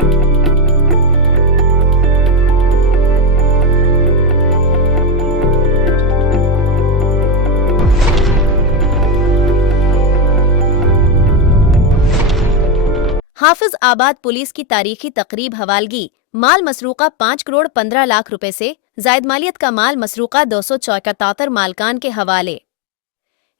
हाफिज आबाद पुलिस की तारीखी तकरीब हवालगी माल मसरूका 5 करोड़ 15 लाख रुपए से जायद मालियत का माल मसरूका 274 मालकान के हवाले।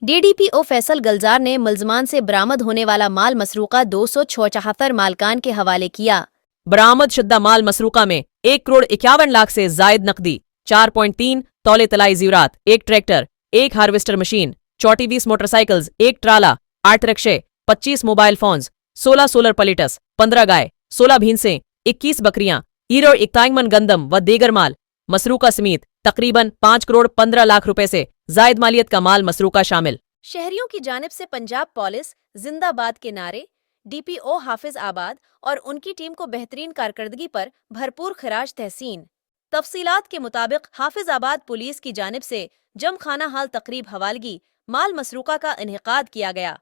डीडीपीओ फैसल गलजार ने मुल्जमान से बरामद होने वाला माल मसरूका 274 मालकान के हवाले किया। बरामद शुद्दा माल मसरूका में 1 करोड़ 51 लाख से जायद नकदी, 4.3 तौले तलाई ज़ीवरात, 1 ट्रैक्टर, 1 हार्वेस्टर मशीन, 24 मोटरसाइकिल्स, 1 ट्राला, 8 रिक्शे, 25 मोबाइल फोन्स, 16 सोलर पलेटस, 15 गाय, 16 भींसें, 21 बकरियां, ईरो इक्ताइमन गंदम व दीगर माल मसरूका समेत तकरीबन 5 करोड़ 15 लाख रुपए से जायद मालियत का माल मसरूका शामिल। शहरियों की जानिब से पंजाब पुलिस जिंदाबाद के नारे, डीपीओ हाफिज आबाद और उनकी टीम को बेहतरीन कारकर्दगी पर भरपूर खराज तहसीन। तफसीलात के मुताबिक हाफिज आबाद पुलिस की जानिब से जम खाना हाल तकरीब हवालगी माल मसरूका का इन्हेकाद किया गया।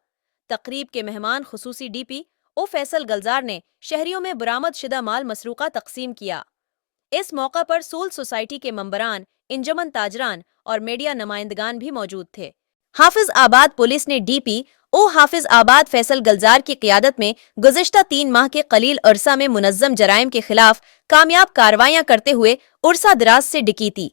तकरीब के मेहमान खुसूसी डीपीओ फैसल गलजार ने शहरियों में बरामद शुदा माल मसरूका तकसीम किया। इस मौका पर सूल सोसाइटी के मंबरान, इंजमन ताजरान और मीडिया नुमाइंदगान भी मौजूद थे। हाफिज आबाद पुलिस ने डीपीओ हाफिज आबाद फैसल गलजार की क़ियादत में गुज़िश्ता 3 माह के कलील अरसा में मुनज़्ज़म जराइम के खिलाफ कामयाब कार्रवाइयां करते हुए उर्सा दराज से डकैती,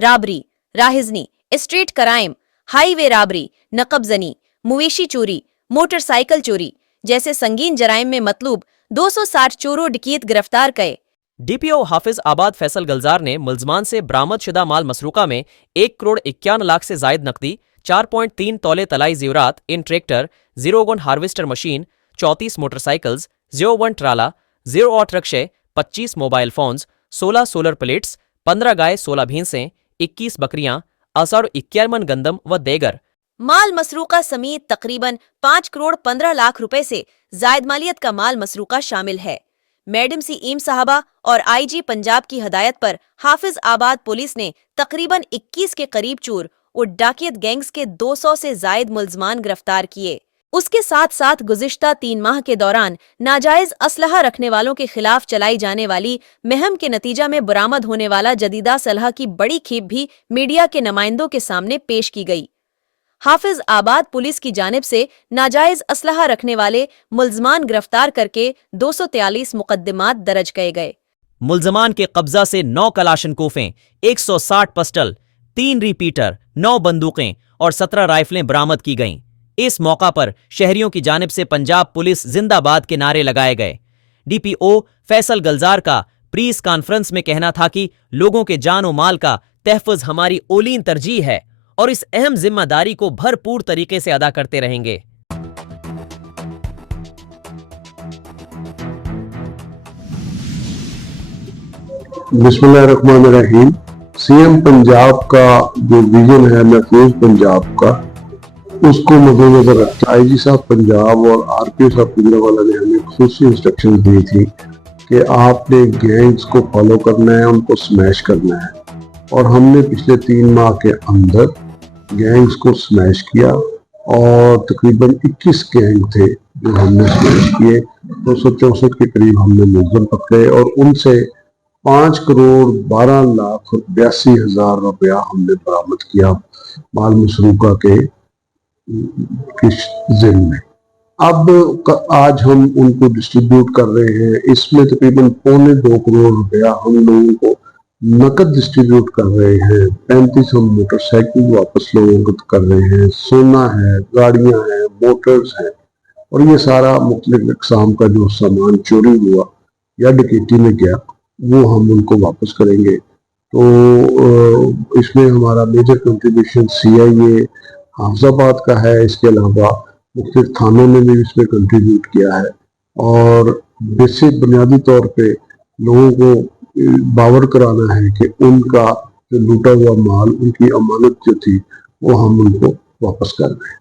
राबरी, राहिजनी, स्ट्रीट क्राइम, हाईवे राबरी, नकबजनी, मवेशी चोरी, मोटरसाइकिल चोरी जैसे संगीन जराइम में मतलूब 260 चोरों डकैत गिरफ्तार किए। डीपीओ हाफिज आबाद फैसल गलजार ने मुल्जमान से बरामद शुदा माल मसरूका में 1 करोड़ 51 लाख से जायद नकदी, 4.3 तौले तलाई ज़ीवरात, इन ट्रैक्टर, 01 हार्वेस्टर मशीन, 34 मोटरसाइकिल्स, 01 ट्राला, 08 रिक्शे, 25 मोबाइल फोन्स, 16 सोलर प्लेट्स, 15 गाय, 16 भैंसें, 21 बकरियां, 51 गंदम व देगर माल मसरूका समेत तकरीबन 5 करोड़ 15 लाख रुपए से जायद मालियत का माल मसरूका शामिल है। मैडम सी ईम साहबा और आईजी पंजाब की हदायत पर हाफिज आबाद पुलिस ने तकरीबन 21 के करीब चोर और डाकियत गैंग्स के 200 से जायद मुल्जमान गिरफ्तार किए। उसके साथ साथ गुज़िश्ता 3 माह के दौरान नाजायज असलहा रखने वालों के खिलाफ चलाई जाने वाली मुहिम के नतीजा में बरामद होने वाला जदीदा असलहा की बड़ी खेप भी मीडिया के नुमाइंदों के सामने पेश की गई। हाफिज आबाद पुलिस की जानिब से नाजायज असलहा रखने वाले मुल्जमान गिरफ्तार करके 243 मुकदमात दर्ज किए गए। मुल्जमान के कब्जा से 9 कलाशनकोफें, 160 पिस्टल, 3 रिपीटर, 9 बंदूकें और 17 राइफलें बरामद की गईं। इस मौका पर शहरियों की जानिब से पंजाब पुलिस जिंदाबाद के नारे लगाए गए। डीपीओ फैसल गलजार का प्रेस कॉन्फ्रेंस में कहना था कि लोगों के जान और माल का तहफ़्फ़ुज़ हमारी औलीन तरजीह है और इस अहम जिम्मेदारी को भरपूर तरीके से अदा करते रहेंगे। बिस्मिल्लाहिर्रहमानिर्रहीम। सीएम पंजाब का जो विजन है महफूज पंजाब का, उसको मद्देनजर रखते आईजी साहब पंजाब और आरपीओ साहब गुजरांवाला ने हमें खुसूसी इंस्ट्रक्शन दी थी कि आपने गैंग्स को फॉलो करना है, उनको स्मैश करना है। और हमने पिछले 3 माह के अंदर गैंग्स को स्मैश किया और तकरीबन 21 गैंग थे जो हमने स्मैश किए। 264 के करीब हमने मुलज़िम पकड़े और उनसे 5 करोड़ 12 लाख 82 हजार रुपया हमने बरामद किया माल मसरूका के ज़िम्मे में। अब आज हम उनको डिस्ट्रीब्यूट कर रहे हैं। इसमें तकरीबन 2.25 करोड़ रुपया हम लोगों को नकद डिस्ट्रीब्यूट कर रहे हैं। 35 हम मोटरसाइकिल वापस लोगों को कर रहे हैं। सोना है, गाड़ियां हैं, मोटर्स हैं और ये सारा मुख्तलिफ इक़साम का जो सामान चोरी हुआ या डकैती में गया वो हम उनको वापस करेंगे। तो इसमें हमारा मेजर कंट्रीब्यूशन सीआईए हाफिजाबाद का है। इसके अलावा मुख्तलिफ थानों ने भी इसमें कंट्रीब्यूट किया है और बेसिक बुनियादी तौर पे लोगों को बावर कराना है कि उनका जो लूटा हुआ माल, उनकी अमानत जो थी वो हम उनको वापस कर दें।